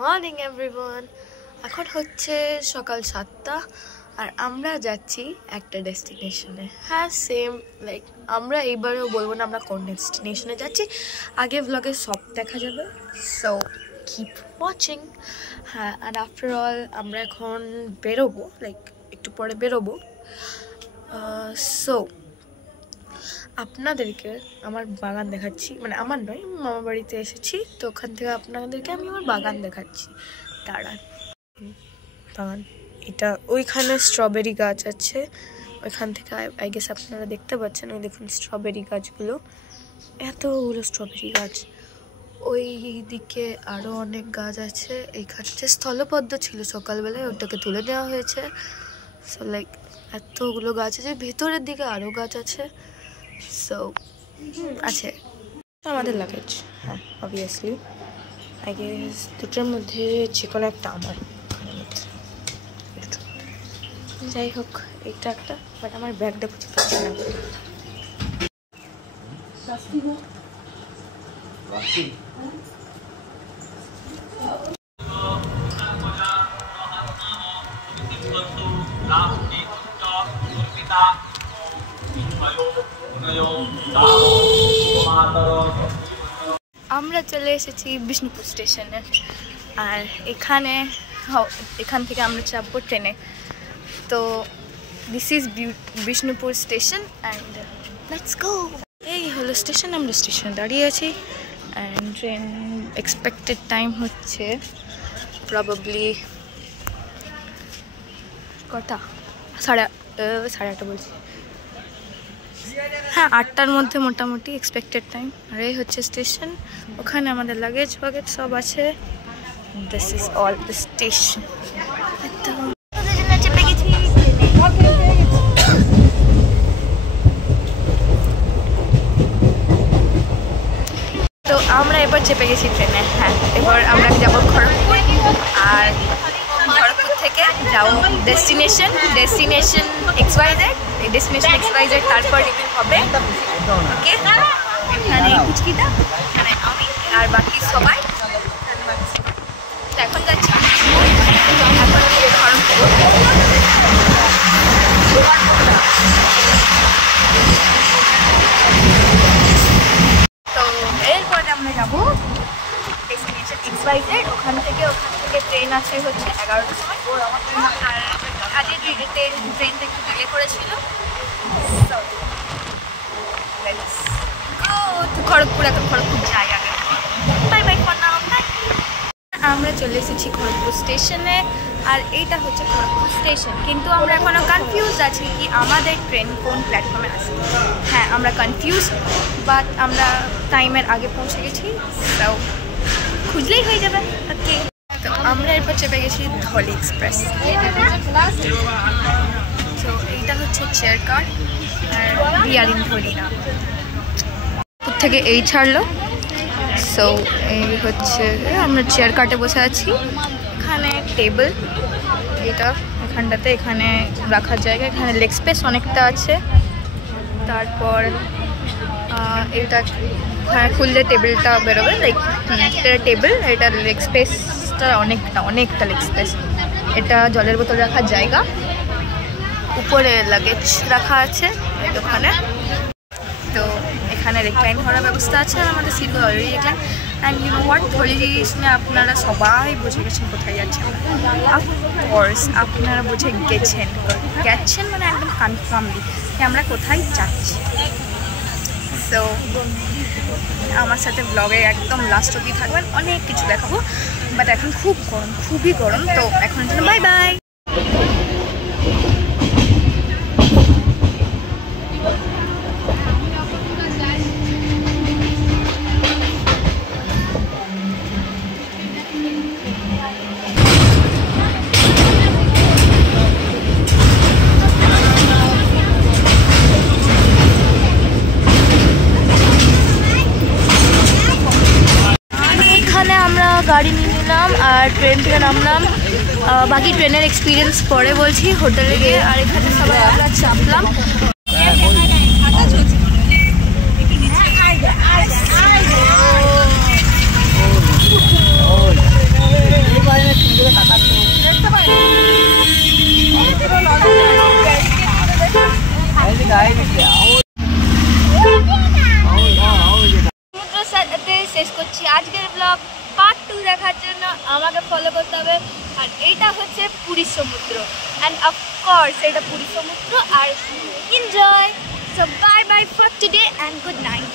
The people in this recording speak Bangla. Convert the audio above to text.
Morning everyone. এখন হচ্ছে সকাল 7টা আর আমরা যাচ্ছি একটা ডেস্টিনেশনে। হ্যাঁ, সেম লাইক আমরা এইবারেও বলবো না আমরা কোন ডেস্টিনেশনে যাচ্ছি, আগে ব্লগে সব দেখা যাবে, সো কিপ ওয়াচিং। হ্যাঁ, অ্যান্ড আফটার অল আমরা এখন বেরোবো, লাইক একটু পরে বেরোবো। সো আপনাদেরকে আমার বাগান দেখাচ্ছি, মানে আমার নয়, মামা বাড়িতে এসেছি তো ওখান থেকে আপনাদেরকে আমি আমার বাগান দেখাচ্ছি। দাঁড়ান, বাগান এটা, ওইখানে স্ট্রবেরি গাছ আছে, ওইখান থেকে আই গেস আপনারা দেখতে পাচ্ছেন, ওই দেখুন স্ট্রবেরি গাছগুলো, এতগুলো স্ট্রবেরি গাছ। ওই দিকে আরও অনেক গাছ আছে। এইখানে যে স্থলপদ্ম ছিল সকালবেলায়, ওটাকে তুলে দেওয়া হয়েছে। সো লাইক এতগুলো গাছ আছে, ভেতরের দিকে আরও গাছ আছে। সো আছে আমাদের লাগেজ, হ্যাঁ অবভিয়াসলি আই গেস দুটোর মধ্যে যে কোনো একটা আমার, যাই হোক এইটা একটা, বাট আমার ব্যাগটা খুঁজে পাচ্ছি না। আমরা চলে এসেছি বিষ্ণুপুর স্টেশনে, আর এখান থেকে আমরা চাপবো ট্রেনে। তো this is Bishnupur station and let's go. এই হলো স্টেশন, আমরা স্টেশনে দাঁড়িয়ে আছি অ্যান্ড ট্রেন এক্সপেক্টেড টাইম হচ্ছে প্রবাবলি কটা, সাড়ে 8টা বলছি, হ্যাঁ 8টার মধ্যে মোটামুটি এক্সপেক্টেড টাইম। আর এই হচ্ছে স্টেশন, ওখানে আমাদের লাগেজ ওয়াগেজ সব আছে। This is all the station. তো আমরা এবার চেপে গেছি ট্রেনে। হ্যাঁ, এবার আমরা যাবো খড়গপুর, আর খড়গপুর থেকে যাবো ডেস্টিনেশন XYZ। এই ডেস্টিনেশন XYZ তারপর রিভিউ হবে। ওকে, এখানে কুচকিটা, এখানে আমি আর বাকি সবাই এখন যাচ্ছি খড়গপুর। তো এরপরে আমরা যাবো ডেস্টিনেশন XYZ। ওখান থেকে ট্রেন আছে হচ্ছে 11টার সময়, আর আজকে ট্রেনটা একটু ডিলে করেছিল। খড়গপুর, এখন খড়গপুর যাই আগে। By bye for now. আমরা চলে এসেছি খড়গপুর স্টেশনে, আর এইটা হচ্ছে খড়গপুর স্টেশন, কিন্তু আমরা এখনও কনফিউজ আছি কি আমাদের ট্রেন কোন প্ল্যাটফর্মে আসে। হ্যাঁ, আমরা কনফিউজ, বাট আমরা টাইমের আগে পৌঁছে গেছি, তাও খুঁজলেই হয়ে যাবে। ওকে, তো আমরা এরপর চেপে গেছি ধলি এক্সপ্রেস। তো এইটা হচ্ছে চেয়ার কার, আর বিআর ইন ধলি না থেকে এই ছাড়লো। সো এই হচ্ছে আমরা চেয়ার কাটে বসে আছি, এখানে টেবিল, এটা এখানটাতে, এখানে রাখার জায়গা, এখানে লেগ স্পেস অনেকটা আছে। তারপর এটা খুললে টেবিলটা বেরোবে, লাইক এটা টেবিল, এটা লেগ স্পেসটা অনেকটা লেগ স্পেস। এটা জলের বোতল রাখার জায়গা, উপরে লাগেজ রাখা আছে ওখানে। তো এখানে রেক্লাইন করার ব্যবস্থা আছে, আর আমাদের সিটগুলো already recline. And you know what, Dhauli স্টেশনে আপনারা সবাই বুঝে গেছেন কোথায় যাচ্ছেন। অফকোর্স আপনারা বুঝে গেছেন মানে একদম কনফার্মলি যে আমরা কোথায় যাচ্ছি। সো আমার সাথে ব্লগে একদম লাস্ট অবধি থাকবেন, অনেক কিছু দেখাবো। বাট এখন খুব গরম, খুবই গরম, তো এখন জন্য বাই বাই। আমরা গাড়ি নিয়ে নিলাম আর ট্রেন থেকে নামলাম। বাকি ট্রেনের এক্সপিরিয়েন্স পরে বলছি হোটেলে গিয়ে। আর এখানে সবাই আমরা চাপলাম। আজকের ব্লগ পার্ট 2 দেখার জন্য আমাকে ফলো করতে হবে। আর এইটা হচ্ছে পুরীর সমুদ্র, অ্যান্ড অফকোর্স এটা পুরীর সমুদ্র। আর enjoy. So bye bye for today and good night.